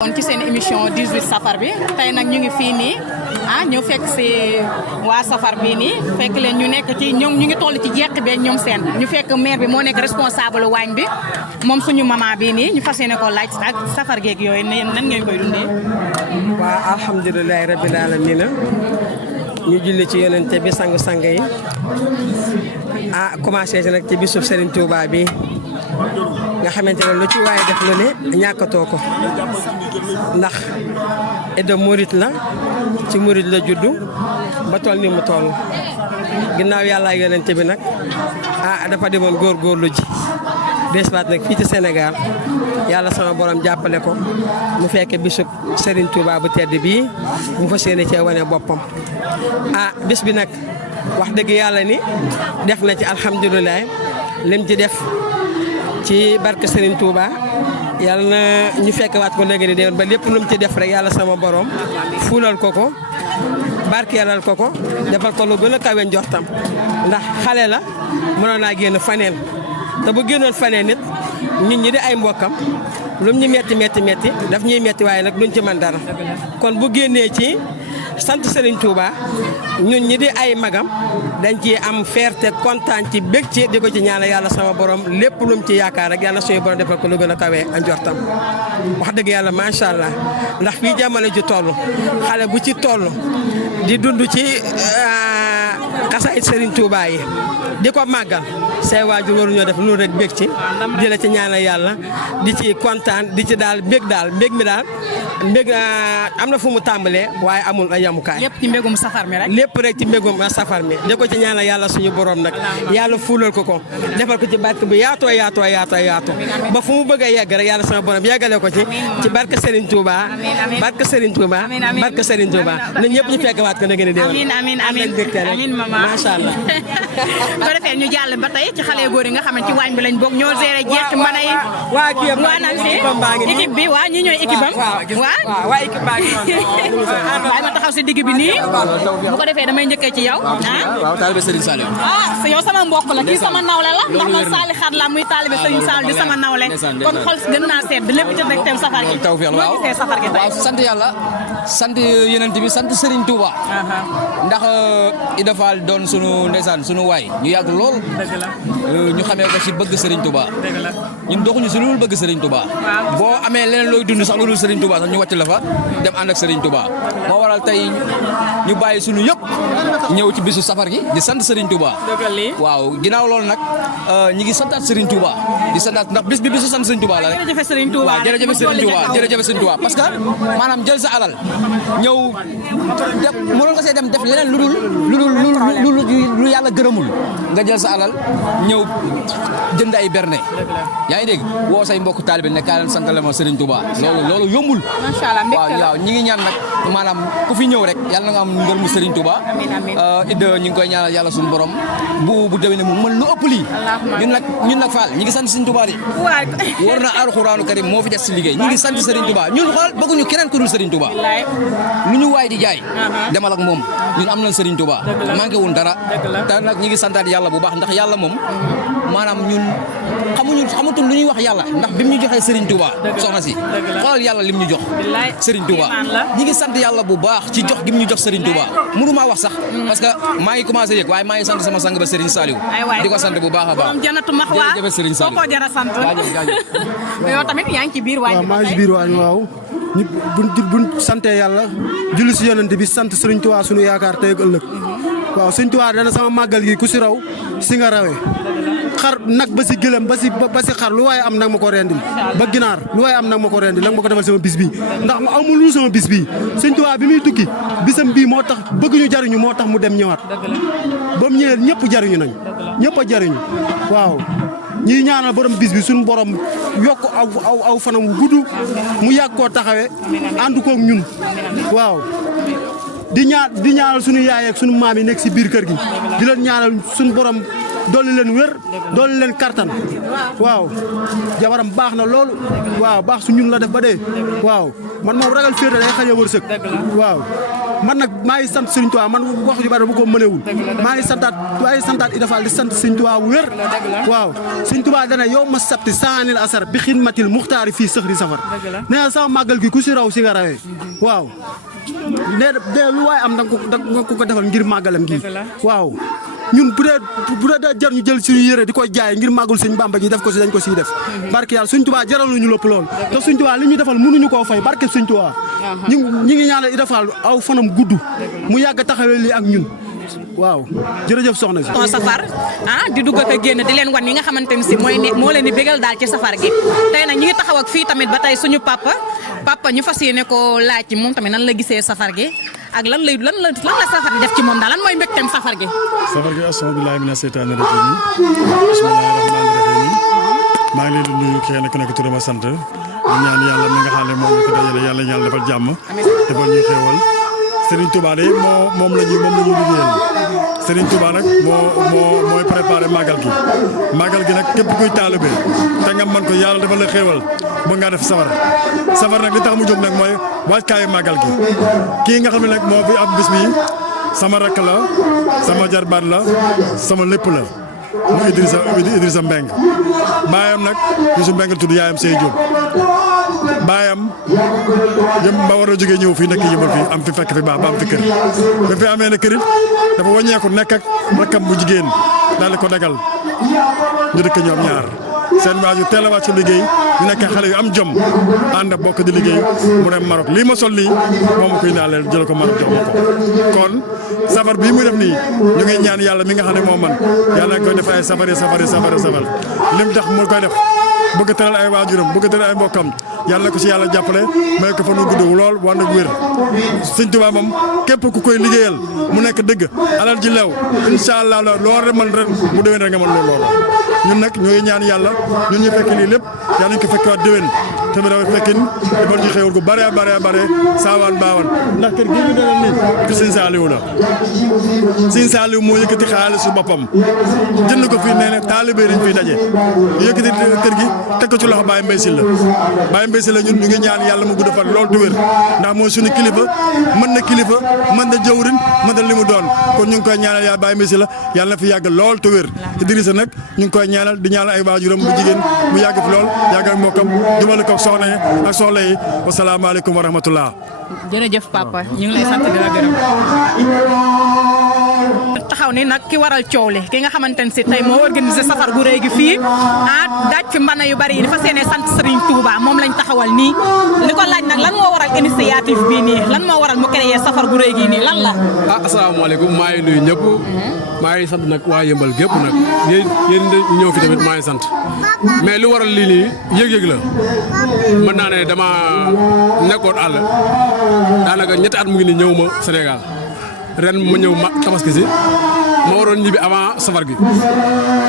kon ci seen émission 18 safar bi tey nag ñu ngi fii nii ñu fekk si waa safar bii nii fekk leen ñu nekk ci ñoom ñu ngi toll ci jeq bee ñoom seen ñu fekk maire bi moo nekk responsable waañ bi moom suñu maman bii nii ñu fas yéene ko laaj ak safar geeg yooyu nan ngeen koy dundee. waaw alhamdulilah rabbil alamin ñu julli ci yonente bi sang-sang yi commencé ci nag ci bisub Serigne Touba bi nga xamante ne lu ci waaye def lu ne ñàkkatoo ko ndax Idda murit la ci murit la juddu ba toll ni mu toll ginnaaw yàlla yonente bi nag dafa demoon góorgóorlu ji despaat nag fii ci Sénégal yàlla sama borom jàppale ko mu fekke bisub Serigne Touba bu tedd bii mu fas yéene cee wane boppam bis bi nag wax dëgg yàlla ni def na ci alhamdulilah lim ci def ci barke Serigne Touba yàlla na ñu fekk waat ko léegi ni déwén ba lépp lu mu ci def rek yàlla sama borom fuulal ko ko barkeelal ko ko defal ko lu gën a kawe njortam ndax xale la mënoon naa génn faneen te bu génnoon faneen nit ñi di ay mbokkam lu ñu metti daf ñuy metti waaye nag duñ ci mën dara kon bu génnee ci sant Serigne Touba ñun ñi di ay magam dañ ci am fierté kontaan ci bég ci di ko ci ñaanal yàlla sama borom lépp lu mu ci yaakaar rek yàlla suñu borom defal ko lu gën a kawee a njortam wax dëgg yàlla macha allah ndax fii jamono ji toll xale bu ci toll di dund ci xasaay Serigne Touba yi di ko màggal say waajur waruñoo def lu rek bég ci di la ci ñaanal yàlla di ci kontaan di ci daal bég mi daal mbég am na fu mu tàmbalee waaye amul ay yamukaay. lépp ci mbégum safar mi rek. lépp rek ci mbégum safar mi di ko ci ñaanal yàlla suñu borom nag yàlla fuulal ko defal ko ci barke bu yaatoo ba fu mu bëgg a yegg rek yàlla sama borom yeggale ko ci barke Serigne Touba. barke Serigne Touba. barke Serigne Touba ñun ñëpp ñu fekk waat ko na gën a déwén. amiin maman macha allah. bu ko defee ñu jàll ba tey ci xale góor yi nga xam ne ci waañ bi lañ bokk ñoo géré jeex mën a yi. waa nan si équipe bi waa ñi ñooy équipe am. waaw équipe baa ngi noonu. waaye ma taxaw si digg bi nii. bu ko defee damay njëkkee ci yow. waaw taalibe Serigne Saliou. yow sama mbokk la kii sama nawle la ndax man Sali xaat la muy taalibe Serigne Saliou di sama nawle. kon xol gën naa sedd lépp ci rek tem safar gi. tawfeex waaw gisee safar gi tey. waaw sant yàlla sant Yonent bi sant Serigne Touba. ndax Ida Fall doon sunu ndeysaan sunu waay ñu yàgg lool. ñu xamee ko ci bëgg Serigne Touba. ñun doxuñu si lu bëgg Serigne Touba. boo amee leneen looy dund sax lu dul Serigne Touba sax ñu wàcc la fa dem ànd ak Serigne Touba moo waral tey ñu bàyyi sunu yëpp ñëw ci bisu safar gi di sant Serigne Touba. waaw ginnaaw loolu nag ñi ngi santaat Serigne Touba di santaat ndax bis bi bisu sant Serigne Touba la rek. jërëjëf Serigne Touba waaw jërëjëf Serigne Touba parce que maanaam jël sa alal ñëw def mënoon nga see dem def leneen lu yàlla gërëmul nga jël sa alal ñëw jënd ay berne yaa ngi dégg woo say mbokk taalibe ne kaa leen santale ma Serigne Touba loolu yombul. macha allah waaw ñi ngi ñaan nag maanaam ku fi ñëw rek yàlla na nga am ngërëmu Serigne Touba. Idda ñu ngi koy ñaanal yàlla suñu borom bu déwénee mu mën lu ëpp lii. ñun nag Fall ñi ngi sant Serigne Touba de. war na alxuraanu karim moo fi des si liggéey ñi ngi sant Serigne Touba ñun xool bëgguñu keneen ku dul Serigne Touba. lu ñu waay di jaay. demal ak moom ñun am nañ Serigne Touba. manqué wuñ dara. te nag ñi ngi santaat yàlla bu baax ndax yàlla moom maanaam ñun xamatul lu ñuy wax yàlla ndax bi mu ñu joxee Serigne Touba soxna si xoolal yàlla lim ñu jox Serigne Touba ñi ngi sant yàlla bu baax ci jox gi mu ñu jox Serigne Touba mënu maa wax sax parce que maa ngi commencé yëg waaye maa ngi sant sama sang ba Serigne Saliou di ko sant bu baax a baax janatu max waa jërëjëf Serigne Saliou ko jara sant yow tamit yaa ngi ci biir waañ maa ngi ci biir waañ waaw ñu buñ santee yàlla julli si yonent bi sant Serigne Touba sunu yaakaar tey ak ëllëg waaw Serigne Touba dana sama màggal gi ku si raw si nga rawee xar nag ba si gëlëm ba si xar lu waaye am nag ma ko rendil ba ginaar lu waaye am nag ma ko rendil nag ma ko defal sama bis bi ndax ma amul lu sama bis bi Sëñ Tuubaa bi muy tukki bisam bii moo tax bëgg ñu jariñu moo tax mu dem ñëwaat ba mu ñëwee ñëpp jariñu nañ ñëpp a jariñu waaw ñi ñaanal borom bis bi suñu borom yokk aw fanam wu gudd mu yàgg koo taxawee ànd koog ñun waaw di ñaanal suñu yaay ak suñu maam yi nekk si biir kër gi di leen ñaanal suñu borom dolli leen wér dolli leen kartan waaw jabaram baax na loolu waaw baax su ñun la def ba dee waaw man moom ragal féete day xañ a wërsëg waaw man nag maa ngi sant Serigne Touba man wax ju bari bu ko mënewul maa ngi santaat Ida Fall di sant Serigne Touba bu wér waaw Serigne Touba dana yow ma sabti saanil asar bi xidmatil muxtaari fii sëxri safar nee na sama màggal gi ku si raw si nga rawee waaw de lu waay am danga ko defal ngir màggalam gi waaw ñun bu dee jar ñu jël suñu yére di koy jaay ngir màggul Sëñ Bamba gi def ko si dañ ko siy def barke yàlla Sëñ Touba jaral ñu lépp lool te Sëñ Touba li ñu defal mënuñu koo fay barke Sëñ Touba ñi ngi ñaanal Ida Fall aw fanam gudd mu yàgg taxawee lii ak ñun waaw jërëjëf soxna si. safar di dugg ak a génn di leen wan yi nga xamante ni si moo leen di bégal daal ci safar gi tey nag ñi ngi taxaw ak fii tamit ba tey suñu papa ñu fas yéene ko laaj ci moom tamit nan la gisee safar gi ak lan la safar di def ci moom daal lan mooy mbégteem safar gi. safar gi asalaamaaleykum mina seytaani rajiim bismillaahi rahmaani rahiim maa ngi leen di nuyu kenn ku nekk turam a sant di ñaan yàlla mi nga xam ne moom la ko dajale yàlla defal jàmm defal ñu xéewal Serigne Touba de moom la ñuy liggéeyal Serigne Touba nag mooy préparé màggal gi nag képp kuy taalibe te nga mën ko yàlla defal la xéewal ba ngaa def safar nag li tax mu jóg nag mooy waajkaayu màggal gi kii nga xam ne nag moo fi am bis bi sama rakk la sama jarbaat la sama lépp la mu Idrissa Mbengue baayam nag Youssou Mbengue tudd yaayam Sey Diop baayam yëm ba war a jógee ñëw fii nekk yëmal fii am fi fekk fi baax ba am fi kër ba fi amee ne kërit dafa wàññeeku nekk ak rakkam bu jigéen daal di ko dagal ñu dëkk ñoom ñaar seen waaju teel a wàcc liggéey ñu nekk xale yu am jom ànd bokk di liggéey mu dem Maroc lii ma sol nii moom ma koy naaleel jël ko Maroc jox ma ko kon safar bii muy def nii ñu ngi ñaan yàlla mi nga xam ne moo man yàlla na koy def ay safar lim tax mu koy def bëgg teral ay waajuram bëgg teral ay mbokkam yàlla na ko si yàlla jàppale may ko fa nu gudd lool wànd ak wér Sëñ Tuubaa moom képp ku koy liggéeyal mu nekk dëgg alal ji leew incha allah loo mën ren bu déwén rek nga mën loolu ñun nag ñooy ñaan yàlla ñun ñu fekk lii lépp yàlla ñu ko fekkewaat déwén te mu dafa fekkin defal ñu xéewal gu bare saawaan baawaan ndax kër gi ñu dalal nii kër Sëñ Saaliw la Sëñ Saaliw moo yëkkati xaalis su boppam jënd ko fii nee na taalibe dañ fiy daje yëkkati kër gi teg ko ci loxo Baye Mbaye Sylla Baye Mbaye Sylla ñun ñu ngi ñaan yàlla mu gudd fan lool te wér ndax mooy suñu kilifa mën na kilifa mën na jawrin mën na li mu doon kon ñu ngi koy ñaanal yàlla Baye Mbaye Sylla yàlla na fi yàgg lool te wér Idrissa nag ñu ngi koy ñaanal di ñaanal ay waajuram bu jigéen mu yàgg fi lool yàgg ak mbokkam jubale ko soxna yi ak soxla yi wasalaamaaleykum wa rahmatullah jërëjëf papa ñu ngi lay sant di la gërëm taxaw ni nag ki waral coow li ki nga xamante ne si tey moo organisé safar gu rëy gi fii daaj fi mbana yu bari yi dafa seenee sant Serigne Touba moom lañ taxawal nii li ko laaj nag lan moo waral initiative bii nii lan moo waral mu créé safar gu rëy gi nii lan la asalaamaaleykum maa ngi nuyu ñëpp maa ngi sant nag waa Yëmbal gépp nag yéen ñëw fi tamit maa ngi sant mais lu waral lii nii yëg-yëg la mën naa ne dama nekkoon àll daanaka ñetti at mu ngi ni ñëw ma Sénégal ren ma ñëw ma tabaski si ma waroon ñibbi avant safar gi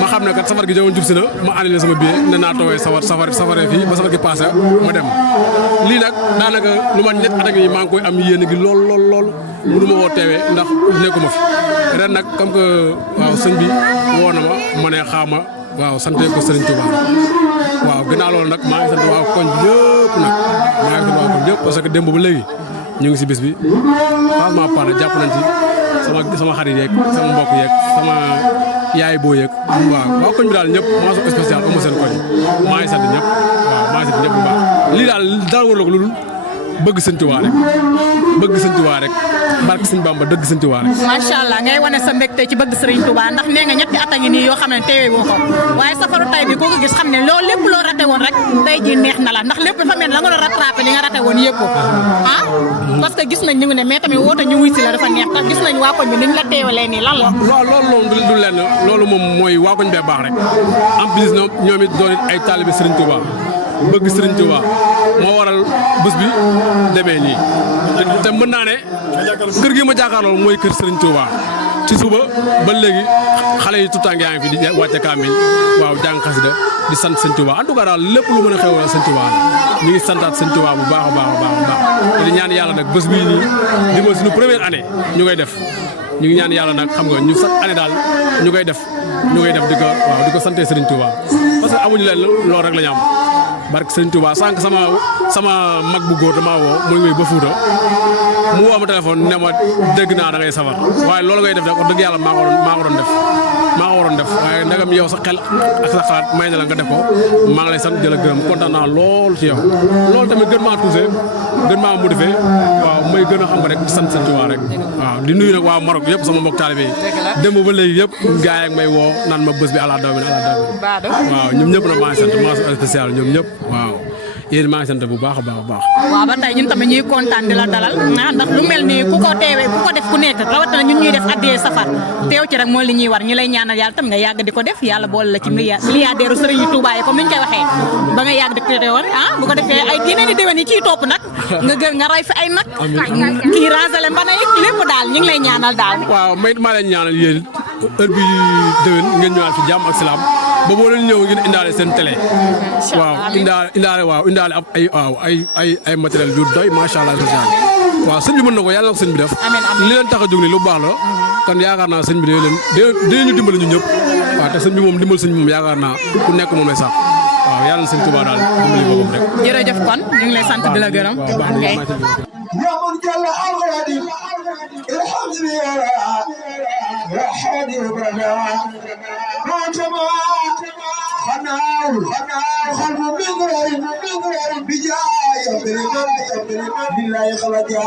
ma xam ne kat safar gi jawoon jub si na ma annulé sama billet ne naa toowee safaree fii ba safar gi passé ma dem lii nag daanaka lu ma ñett at yi maa ngi koy am yéene gi lool mënu ma woo teewee ndax nekkuma fi ren nag comme que waaw sëñ bi woo na ma ne xaama waaw sante ko Serigne Touba waaw gannaaw loolu nag maa ngi sant waa koñ bi yëpp nag maa ngi sant waa koñ bi yëpp parce que démb ba léegi ñu ngi si bis bi franchement parle jàpp nañ ci sama xarit yeeg sama mbokk yeeg sama yaay boo yeeg waaw waa koñ bi daal ñëpp mention spéciale amu seen koñ maa ngi sant ñëpp waaw maa ngi sant ñëpp bu baax lii daal dara waraloo ko lu dul bëgg Sëñ Tuubaa rek barke Sëñ Bamba dëgg Sëñ Tuubaa rek. macha allah ngay wane sa mbégte ci bëgg Sëriñ Tuubaa ndax nee nga ñetti at a ngi nii yoo xam ne teewee woo ko waaye safaru tay bi koo ko gis xam ne loolu lépp loo raté woon rek tey jii neex na la ndax lépp dafa mel la nga doon rattrapé li nga raté woon yëpp parce que gis nañ ñu ngi ne mais tamit woote ñu wuy si la dafa neex tax gis nañ waa koñ bi niñ la teewalee nii lan la. waaw loolu du lenn loolu moom mooy waa koñ bee baax rek en plus ñoom it doon it ay taalibe Sëriñ Tuubaa bëgg Sëriñ Tuubaa moo waral bés bi demee nii te mën naa ne kër gi ma jàkkaarloo mooy kër Sëriñ Tuubaa ci suba ba léegi xale yi tuutànk yaa ngi fi di wàcce kaamil waaw jàng xasida di sant Sëñ Tuubaa en tout cas daal lépp lu mën a xewal Sëñ Tuubaa ñu ngi santaat Sëñ Tuubaa bu baax a baax te di ñaan yàlla nag bés bii nii di mooy suñu première année ñu koy def ñu ngi ñaan yàlla nag xam nga ñu chaque année daal ñu koy def di ko sante Serigne Touba parce que amuñu leen loolu rek la ñu am barke Serigne Touba sànq sama mag bu góor damaa woo muy muy ba Fuuta mu woo ma téléphone ne ma dégg naa da ngay safar waaye loolu ngay def rek wax dëgg yàlla maa ko waroon def waaye ndagam yow sa xel ak sa xalaat may na la nga def ko maa ngi lay sant di la gërëm kontaan naa lool ci yow loolu tamit gën maa touché gën maa motivé waaw may gën a xam nga rek di sant Serigne Touba rek waaw di nuyu nag waa Maroc yëpp sama mbokk taalibe yi démb ba léegi yëpp gars yi may woo naan ma bés bi ala daw waaw ñoom ñëpp nag maa ngi sant mention spéciale ñoom ñëpp waaw yéen maa ngi sant bu baax a baax. waaw ba tey ñun tamit ñuy kontaan di la dalal ndax lu mel nii ku ko teewee ku ko def ku nekk rawatina ñun ñuy def addiyee safar teew ci rek mooy li ñuy war ñu lay ñaanal yàlla tam nga yàgg di ko def yàlla boole la ci milliardaire Serigne Touba yi comme ni ñu koy waxee ba nga yàgg di ko teewoon bu ko defee ay yeneen i déwén yi ciy topp nag nga ray fi ay nag kii rangele mbana yi lépp daal ñu ngi lay ñaanal daal. waaw maa leen ñaanal yéen heure bi déwén ngeen ñëwaat fi jàmm ak salaam ba boo leen ñëw ngeen indaale seen télé waaw indaale ay matériel yu doy macha allah social waaw sëñ bi mën na ko yàlla na ko sëñ bi def li leen tax a jóg ni lu baax la kon yaakaar naa sëñ bi dinañu dimbali ñun ñëpp waaw te sëñ bi moom dimbal sëñ bi moom yaakaar naa ku nekk moom lay sax waaw yàlla na sëñ Touba daal dimbali boppam rek. jërëjëf kon ñu ngi lay sant di la gërëm. بالله خلق يا